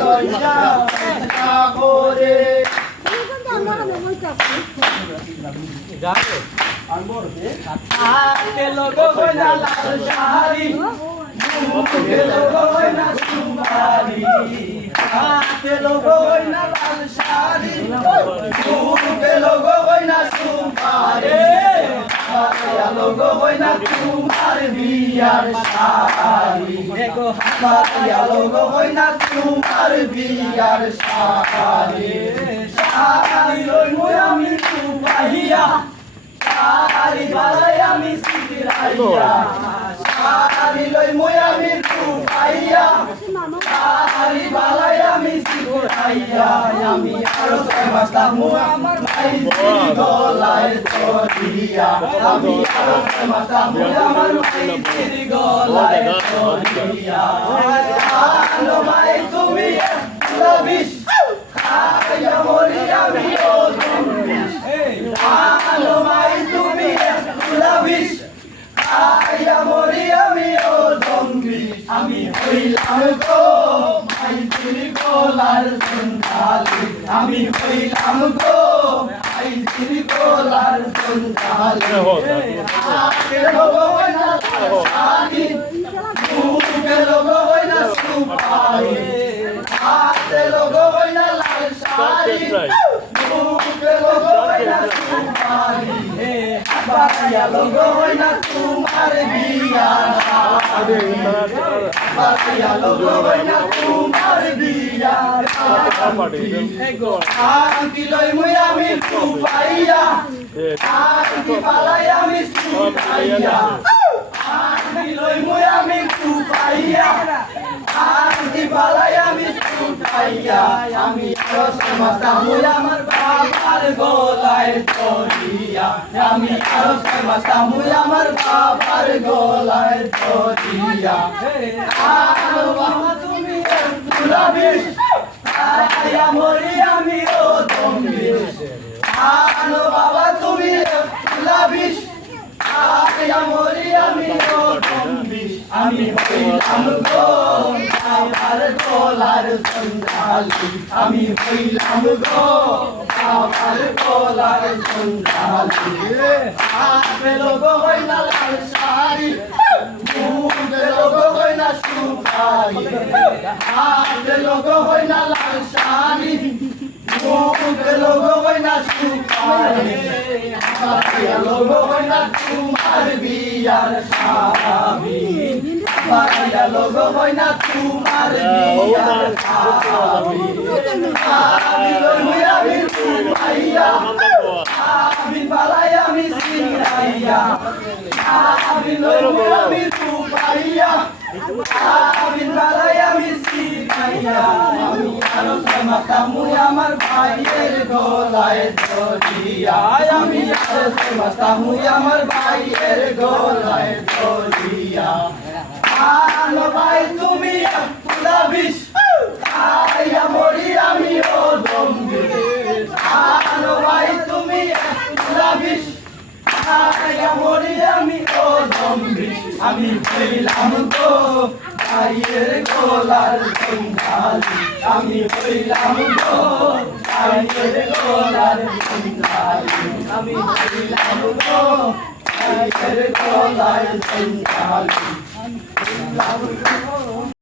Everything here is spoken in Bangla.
লইয়া সাগরে হাতে লোগো হইনা লাল শাড়ি মুখে লোগো হইনা সুমারি হাতে লোগো হইনা লাল শাড়ি মুখে লোগো হইনা সুমারি লোগো হইনা তোমার বিয়ার শাড়ি দেখো হাতিয়া লোগো হইনা তোমার বিয়ার শাড়ি শাড়ি লই মই আমি সুপাহিয়া শাড়ি বালাই আমি সিরাইয়া শাড়ি লই মই আমি সুপাহিয়া শাড়ি বালাই আমি সিরাইয়া আমি আরো সমস্তা মু আমার ভাই গলায় ধরিয়া আমি আরো সমস্তা মু আমার ভাই গলায় ধরিয়া আলো ভাই তুমি লবিস খায়া মরি আমি ও তুমি আলো ভাই তুমি লবিস খায়া মরি আমি ও তুমি আমি হইলাম গো মাইতির গলার সন্ধালি আমি হইলাম গো মাইতির গলার সন্ধালি আগে লোগো হইনা শাড়ি মুখে লোগো হইনা সুপারি হাতে লোগো হইনা লাল শাড়ি মুখে লোগো হইনা সুপারি বাকিয়া লোগো হইনা তোমার বিয়া বাকিয়া লোগো হইনা তোমার বিয়া আন্টি লই মুই আমি সুপাইয়া আন্টি পালাই আমি সুপাইয়া আন্টি লই মুই আমি সুপাইয়া আন্টি পালাই আমি সুপাইয়া আমি আরো সমস্তা মুই আমার বাবার গলায় ধরিয়া আমি আরো সমস্তা মুই আমার বাবার গলায় ধরিয়া আলো বাবা তুমি গুলাবিস আয়া মরি আমি ও তুমি আলো বাবা তুমি গুলাবিস আয়া মরি আমি ও তুমি আমি হইলাম গো বাবার গলার সন্ধালি আমি হইলাম গো বাবার গলার সন্ধালি হাতে লোগো হইনা লাল শাড়ি মুখে লোগো হইনা সুপারি হাতে লোগো হইনা লাল শাড়ি মুখে লোগো হইনা সুপারি বাকিয়া লোগো হইনা তোমার বিয়ার শাড়ি বাকিয়া লোগো হইনা তোমার বিয়ার শাড়ি আমি লই মুই আমি সুপাইয়া আমি পালাই আমি সিরাইয়া আমি লই মুই আমি সুপাইয়া আমি পালাই আমি সিরাইয়া আমি আরো সমস্তা মুই আমার ভাইয়ের গলায় ধরিয়া আমি আরো সমস্তা মুই আমার ভাইয়ের গলায় ধরিয়া আলো ভাই তুমি গুলাবিস খায়া মরি আমি ও দম্বি আলো ভাই তুমি গুলাবিস খায়া মরি আমি ও দম্বি আমি হইলাম গো ভাইয়ের গলার সন্ধালি আমি হইলাম গো ভাইয়ের গলার সন্ধালি আমি হইলাম গো ভাইয়ের গলার সন্ধালি